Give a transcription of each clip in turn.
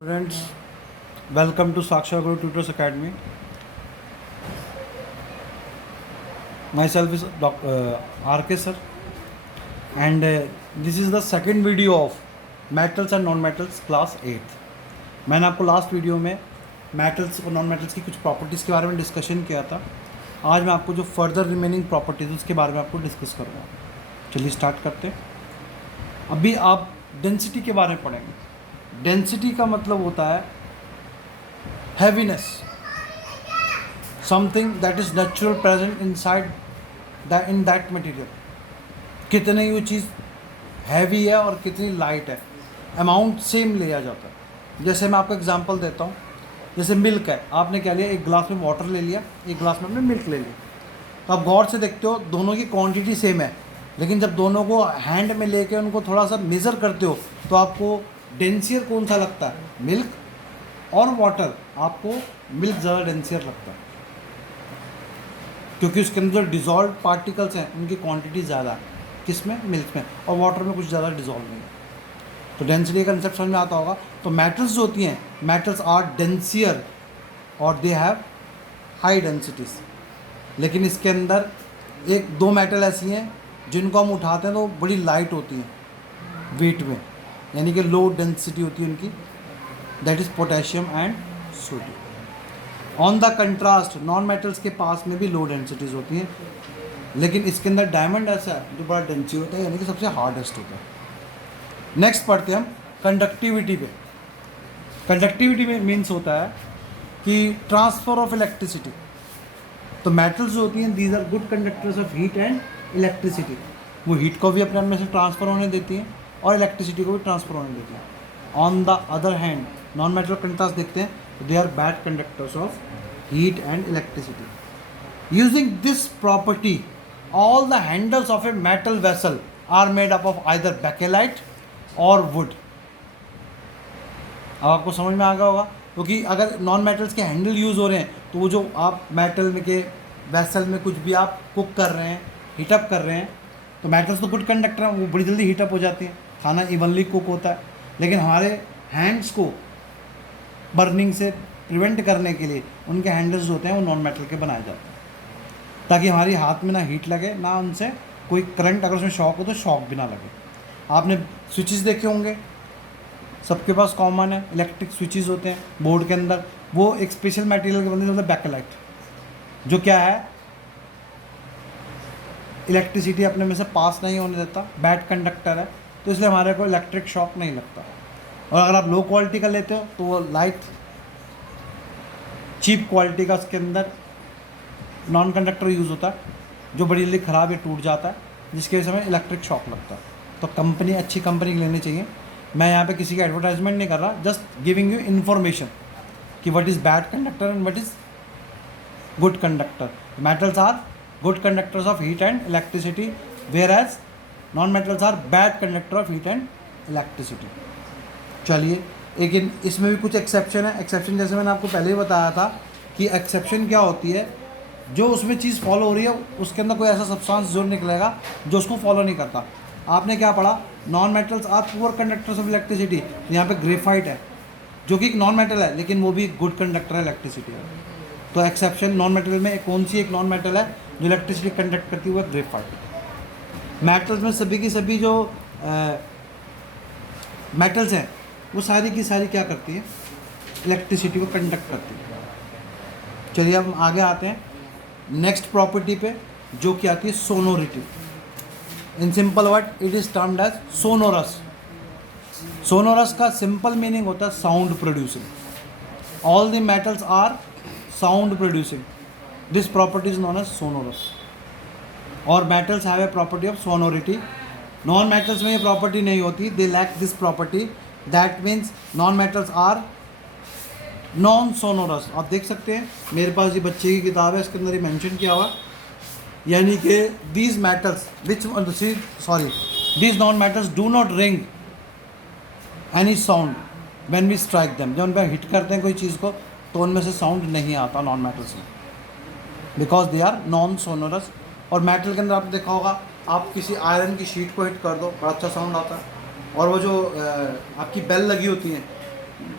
Students, welcome to Saksha Guru Tutors Academy. Myself is RK sir, and this is the second video of metals and non-metals class 8th. मैंने आपको last video में metals और non metals की कुछ properties के बारे में discussion किया था. आज मैं आपको जो फर्दर रिमेनिंग प्रॉपर्टीज़ उसके बारे में आपको डिस्कस करूँगा. चलिए स्टार्ट करते हैं. अभी आप डेंसिटी के बारे में पढ़ेंगे. डेंसिटी का मतलब होता है heaviness, something that is natural present inside in that material. कितने वो चीज़ हैवी है और कितनी लाइट है, अमाउंट सेम लिया जाता है. जैसे मैं आपको एग्जांपल देता हूँ. जैसे मिल्क है, आपने क्या लिया, एक गिलास में वाटर ले लिया, एक गिलास में आपने मिल्क ले लिया. तो आप गौर से देखते हो दोनों की क्वांटिटी सेम है, लेकिन जब दोनों को हैंड में लेके उनको थोड़ा सा मेज़र करते हो तो आपको डेंसियर कौन सा लगता है, मिल्क और वाटर. आपको मिल्क ज़्यादा डेंसियर लगता है क्योंकि उसके अंदर डिज़ोल्व पार्टिकल्स हैं, उनकी क्वांटिटी ज़्यादा है. किसमें, मिल्क में. और वाटर में कुछ ज़्यादा डिज़ोल्व नहीं है. तो डेंसिटी का कंसेप्ट समझ में आता होगा. तो मेटल्स जो होती हैं, मेटल्स आर डेंसियर और दे हैव हाई डेंसिटीज. लेकिन इसके अंदर एक दो मेटल ऐसी हैं जिनको हम उठाते हैं तो बड़ी लाइट होती हैं वेट में, यानी कि लो डेंसिटी होती है उनकी. That is potassium and sodium. On the contrast non metals के पास में भी लो डेंसिटीज़ होती हैं, लेकिन इसके अंदर डायमंड ऐसा है जो बड़ा डेंसी होता है, यानी कि सबसे हार्डेस्ट होता है. नेक्स्ट पढ़ते हैं हम कंडक्टिविटी पे. कंडक्टिविटी में मीन्स होता है कि ट्रांसफ़र ऑफ इलेक्ट्रिसिटी. तो मेटल्स जो होती हैं these are good conductors of heat and electricity. वो हीट को भी अपने में से ट्रांसफ़र होने देती हैं और इलेक्ट्रिसिटी को भी ट्रांसफ़र होने देती हैं. On the other hand non metal conductors देखते हैं तो they are bad conductors of heat and electricity. Using this property all the handles of a metal vessel are made up of either bakelite और wood. अब आपको समझ में आ गया होगा, क्योंकि अगर नॉन मेटल्स के हैंडल यूज़ हो रहे हैं तो वो जो आप मेटल में के वेसल में कुछ भी आप कुक कर रहे हैं, हीटअप कर रहे हैं, तो मेटल्स तो गुड कंडक्टर हैं, वो बड़ी जल्दी हीटअप हो जाती हैं, खाना इवनली कुक होता है. लेकिन हमारे हैंड्स को बर्निंग से प्रिवेंट करने के लिए उनके हैंडल्स जो होते हैं वो नॉन मेटल के बनाए जाते हैं, ताकि हमारी हाथ में ना हीट लगे, ना उनसे कोई करंट, अगर उसमें शॉक हो तो शॉक भी ना लगे. आपने स्विचेस देखे होंगे, सबके पास कॉमन है, इलेक्ट्रिक स्विचेस होते हैं बोर्ड के अंदर. वो एक स्पेशल मटेरियल के बनते हैं, मतलब बैकेलाइट, जो क्या है, इलेक्ट्रिसिटी अपने में से पास नहीं होने देता, बैड कंडक्टर है, तो इसलिए हमारे को इलेक्ट्रिक शॉक नहीं लगता. और अगर आप लो क्वालिटी का लेते हो तो वो लाइट चीप क्वालिटी का उसके अंदर नॉन कंडक्टर यूज़ होता है, जो बड़ी जल्दी ख़राब या टूट जाता है, जिसकी वजह से हमें इलेक्ट्रिक शॉक लगता है. तो कंपनी, अच्छी कंपनी की लेनी चाहिए. मैं यहाँ पे किसी का एडवर्टाइजमेंट नहीं कर रहा, जस्ट गिविंग यू इन्फॉर्मेशन कि what is bad conductor and what is good conductor. Metals are good conductors of heat and electricity, whereas non metals are bad conductor of heat and electricity. चलिए, लेकिन इसमें भी कुछ exception है. Exception जैसे मैंने आपको पहले ही बताया था कि एक्सेप्शन क्या होती है, जो उसमें चीज़ फॉलो हो रही है उसके अंदर कोई ऐसा सब्सटेंस जो निकलेगा जो उसको फॉलो नहीं करता. आपने क्या पढ़ा, non metals are poor conductors of electricity. यहाँ पे ग्रेफाइट है जो कि एक नॉन मेटल है, लेकिन वो भी गुड कंडक्टर है इलेक्ट्रिसिटी है. तो एक्सेप्शन नॉन मेटल में कौन सी एक नॉन मेटल है जो इलेक्ट्रिसिटी कंडक्ट करती हुआ, ग्रेफाइट. मेटल्स में सभी की सभी जो मेटल्स हैं वो सारी की सारी क्या करती हैं, इलेक्ट्रिसिटी को कंडक्ट करती है. चलिए अब हम आगे आते हैं नेक्स्ट प्रॉपर्टी पे, जो कि आती है sonority. In simple word it is termed as sonorous. Sonorous का सिंपल मीनिंग होता है sound producing. All the metals are sound producing. This property is known as sonorous. और metals have a property of sonority. Non metals में ये property नहीं होती, they lack this property. That means non metals are non sonorous. आप देख सकते हैं मेरे पास ये बच्चे की किताब है, इसके अंदर ये मेंशन किया हुआ, यानी कि these metals which these non metals do not ring any sound when we strike them. जब उन पर हिट करते हैं कोई चीज़ को तो उनमें से साउंड नहीं आता नॉन मेटल्स में, because they are non sonorous. और मेटल के अंदर आपने देखा होगा, आप किसी आयरन की शीट को हिट कर दो, बड़ा अच्छा साउंड आता है. और वो जो आपकी बेल लगी होती हैं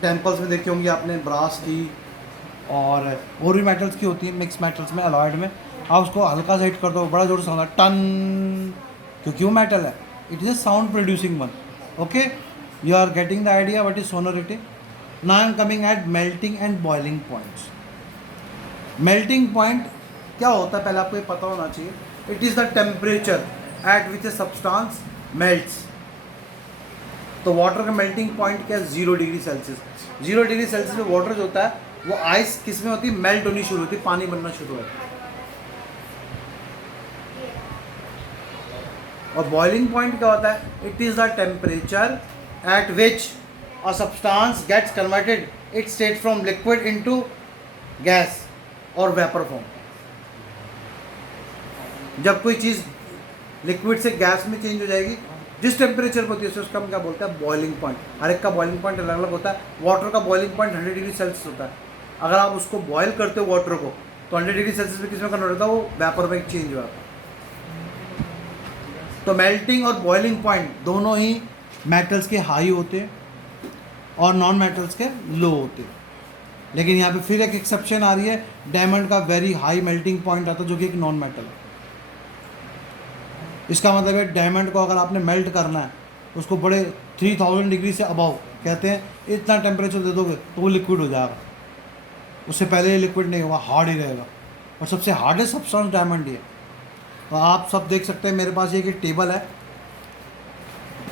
टेम्पल्स में देखी होंगी आपने, ब्रास की और भी मेटल्स की होती है, मिक्स मेटल्स में, अलॉयड में। आप उसको हल्का सा हिट कर दो, बड़ा जोर से साउंड टन, क्योंकि वो मेटल है। It is a sound producing one. Okay, you are getting the idea what is sonority. Now I am coming at melting and boiling points. Melting point क्या होता है पहले आपको ये पता होना चाहिए। It is the temperature at which a substance melts. तो वाटर का मेल्टिंग पॉइंट क्या है? 0 डिग्री सेल्सियस। 0 डिग्री सेल्सियस में वाटर जो होता है वो आइस किस में होती है? मेल्ट होनी शुरू होती है, पानी बनना शुरू होता है। और बॉइलिंग पॉइंट क्या होता है? It is the temperature at which a substance gets converted its state from liquid into gas और वेपर फॉर्म। जब कोई चीज़ लिक्विड से गैस में चेंज हो जाएगी, जिस टेम्परेचर पर होती है उसका हम क्या बोलते हैं? Boiling point. हर एक का बॉइलिंग पॉइंट अलग अलग होता है। वाटर का बॉइलिंग पॉइंट 100 डिग्री सेल्सियस होता है। अगर आप उसको बॉयल करते हो वाटर को, तो 100 डिग्री सेल्सियस में किस में कन्वर्ट होता है? वो वेपर में चेंज हो जाता है। तो मेल्टिंग और बॉइलिंग पॉइंट दोनों ही मेटल्स के हाई होते हैं और नॉन मेटल्स के लो होते हैं। लेकिन यहाँ पे फिर एक एक्सेप्शन आ रही है, डायमंड का वेरी हाई मेल्टिंग पॉइंट आता है जो कि एक नॉन मेटल है। इसका मतलब है डायमंड को अगर आपने मेल्ट करना है, उसको बड़े 3000 डिग्री से अबव, कहते हैं इतना टेम्परेचर दे दोगे तो वो लिक्विड हो जाएगा। उससे पहले ये लिक्विड नहीं होगा, हार्ड ही रहेगा। और सबसे हार्डेस्ट सब्सटेंस डायमंड ही है। तो आप सब देख सकते हैं मेरे पास ये टेबल है।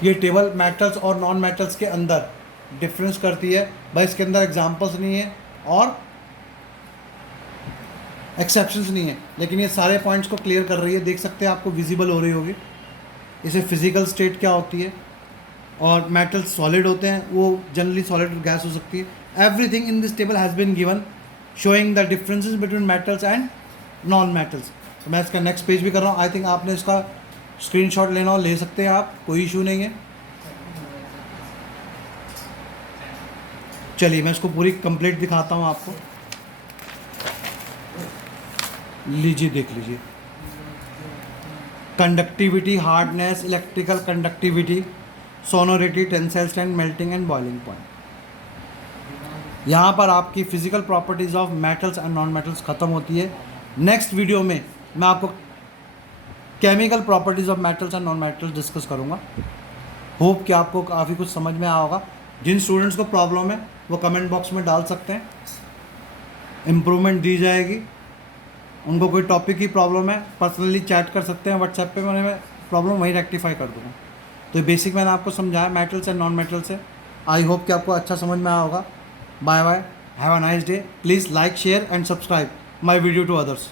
ये टेबल मेटल्स और नॉन मेटल्स के अंदर डिफरेंस करती है भाई। इसके अंदर एग्जांपल्स नहीं है और एक्सेप्शंस नहीं है, लेकिन ये सारे पॉइंट्स को क्लियर कर रही है। देख सकते हैं, आपको विजिबल हो रही होगी। इसे फिजिकल स्टेट क्या होती है, और मेटल्स सॉलिड होते हैं, वो जनरली सॉलिड और गैस हो सकती है। Everything in this table has been given showing the differences between metals and non metals. तो मैं इसका नेक्स्ट पेज भी कर रहा हूँ। आई थिंक आपने इसका स्क्रीनशॉट लेना हो ले सकते हैं आप, कोई इशू नहीं है। चलिए मैं इसको पूरी कंप्लीट दिखाता हूँ आपको। लीजिए, देख लीजिए। Conductivity, hardness, electrical conductivity, sonority, tensile strength, melting and boiling point. यहाँ पर आपकी physical properties of metals and non metals ख़त्म होती है। नेक्स्ट वीडियो में मैं आपको chemical properties of metals and non metals discuss करूँगा। होप कि आपको काफ़ी कुछ समझ में आया होगा। जिन स्टूडेंट्स को प्रॉब्लम है वो कमेंट बॉक्स में डाल सकते हैं, इम्प्रूवमेंट दी जाएगी। उनको कोई टॉपिक की प्रॉब्लम है पर्सनली चैट कर सकते हैं व्हाट्सएप पे, मैं प्रॉब्लम वहीं रेक्टिफाई कर दूँगा। तो बेसिक मैंने आपको समझाया मेटल्स एंड नॉन मेटल्स है। आई होप कि आपको अच्छा समझ में आया होगा। Bye bye, have a nice day. Please like, share and subscribe my video to others.